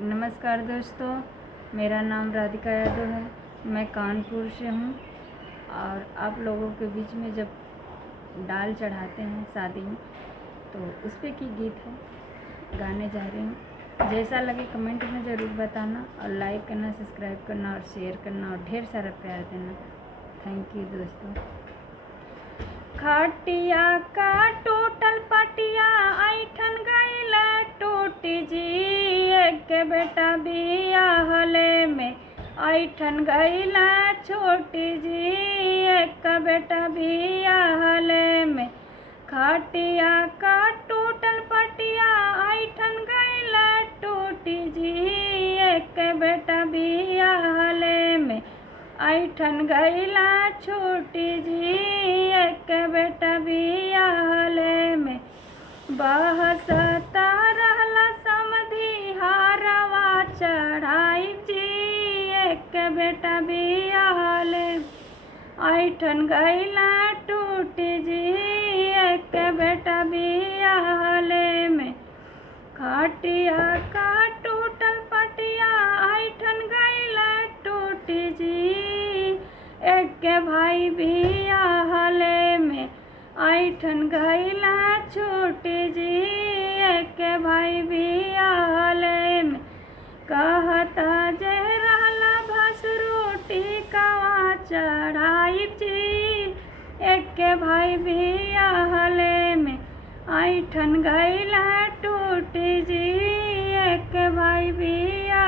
नमस्कार दोस्तों, मेरा नाम राधिका यादव है। मैं कानपुर से हूँ और आप लोगों के बीच में जब डाल चढ़ाते हैं शादी में तो उस पे की गीत है, गाने जा रही हूँ। जैसा लगे कमेंट में ज़रूर बताना और लाइक करना, सब्सक्राइब करना और शेयर करना और ढेर सारा प्यार देना। थैंक यू दोस्तों। खटिया का टूटल पटिया ऐठन गईल टूटी जी, एक बेटा बियाहले में ऐठन गईल छोटी जी, एक बेटा बियाहले में। खटिया का टूटल पटिया ऐठन गईल टूटी जी, एक बेटा बियाहले में ऐठन गईला छोटी जी, एक बेटा बियाहले में। बहसता रहला समधी हारवा चढ़ाई जी, एक बेटा बियाहले ऐठन गईला टूटी जी, एक बेटा बियाहले में। खटिया का टूटल पटिया ऐठन गईला टूटी जी, एक भाई बियाहले में ऐठन गईला छोटी जी, एक भाई बियाहले में। कहता जे रहला भसरोटी कवा चढ़ाई जी, एक भाई बियाहले में ऐठन गईला टूटी जी, एक भाई बिया